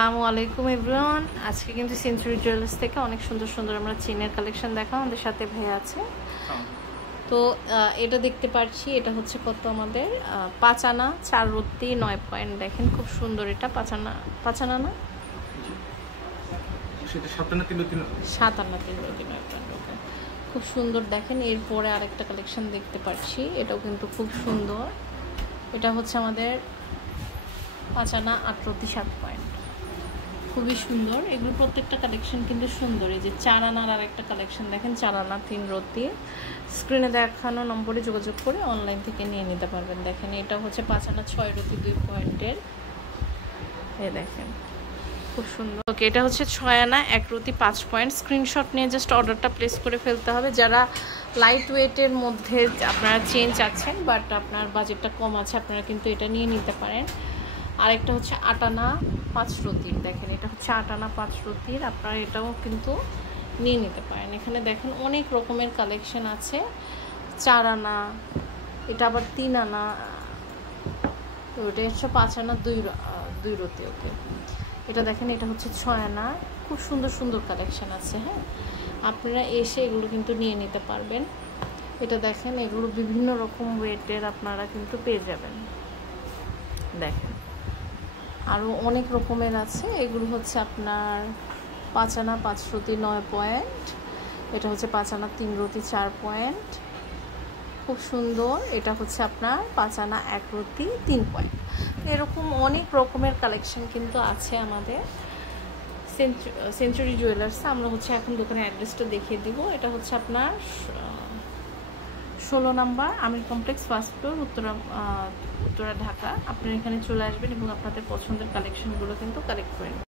আসসালামু আলাইকুম এভরিওয়ান। আজকে কিন্তু সেঞ্চুরি জুয়েলার্স থেকে অনেক সুন্দর সুন্দর আমরা চেনের কালেকশন দেখাবো। আমাদের সাথে ভাইয়া আছে। তো এটা দেখতে পাচ্ছি, এটা হচ্ছে কত আমাদের 5 আনা 4 রত্তি 9 পয়েন্ট। দেখেন খুব সুন্দর, এটা 5 আনা না, সেটা 7 আনা 3 রত্তি 9 পয়েন্ট। ওকে, খুব সুন্দর। দেখেন এরপরে আরেকটা কালেকশন দেখতে পাচ্ছি, এটাও কিন্তু খুব সুন্দর। এটা হচ্ছে আমাদের 5 আনা 8 রত্তি 7 পয়েন্ট, খুবই সুন্দর। এগুলো প্রত্যেকটা কালেকশন কিন্তু সুন্দর। এই যে 4 আনার আর একটা কালেকশন দেখেন, 4 আনা 3 রত্তি। স্ক্রিনে দেখানো নম্বরে যোগাযোগ করে অনলাইন থেকে নিয়ে নিতে পারবেন। দেখেন এটা হচ্ছে 5 আনা 6 রত্তি 2 পয়েন্টের। এই দেখেন খুব সুন্দর। ওকে, এটা হচ্ছে 6 আনা 1 রত্তি 5 পয়েন্ট। স্ক্রিনশট নিয়ে জাস্ট অর্ডারটা প্লেস করে ফেলতে হবে। যারা লাইট ওয়েটের মধ্যে আপনারা চেন চাচ্ছেন বাট আপনার বাজেটটা কম আছে, আপনারা কিন্তু এটা নিয়ে নিতে পারেন। আরেকটা হচ্ছে 8 আনা 5 রত্তির। দেখেন এটা হচ্ছে 8 আনা 5 রত্তির, আপনারা এটাও কিন্তু নিয়ে নিতে পারেন। এখানে দেখেন অনেক রকমের কালেকশন আছে। 4 আনা, এটা আবার 3 আনা, তো এটা হচ্ছে 5 আনা 2 রত্তি। ওকে, এটা দেখেন এটা হচ্ছে 6 আনা। খুব সুন্দর সুন্দর কালেকশন আছে। হ্যাঁ, আপনারা এসে এগুলো কিন্তু নিয়ে নিতে পারবেন। এটা দেখেন এগুলো বিভিন্ন রকম ওয়েটের আপনারা কিন্তু পেয়ে যাবেন। দেখেন আরও অনেক রকমের আছে। এগুলো হচ্ছে আপনার 5 আনা 5 রত্তি 9 পয়েন্ট। এটা হচ্ছে 5 আনা 3 রত্তি 4 পয়েন্ট, খুব সুন্দর। এটা হচ্ছে আপনার 5 আনা 1 রত্তি 3 পয়েন্ট। এরকম অনেক রকমের কালেকশন কিন্তু আছে আমাদের সেঞ্চুরি জুয়েলার্সে। আমরা হচ্ছে এখন দোকানের অ্যাড্রেসটা দেখিয়ে দিব। এটা হচ্ছে আপনার 16 number Amir complex, first floor, Uttara Dhaka. আপনারা এখানে চলে আসবেন এবং আপনাদের পছন্দের কালেকশনগুলো কিন্তু কালেক্ট করে নেবেন।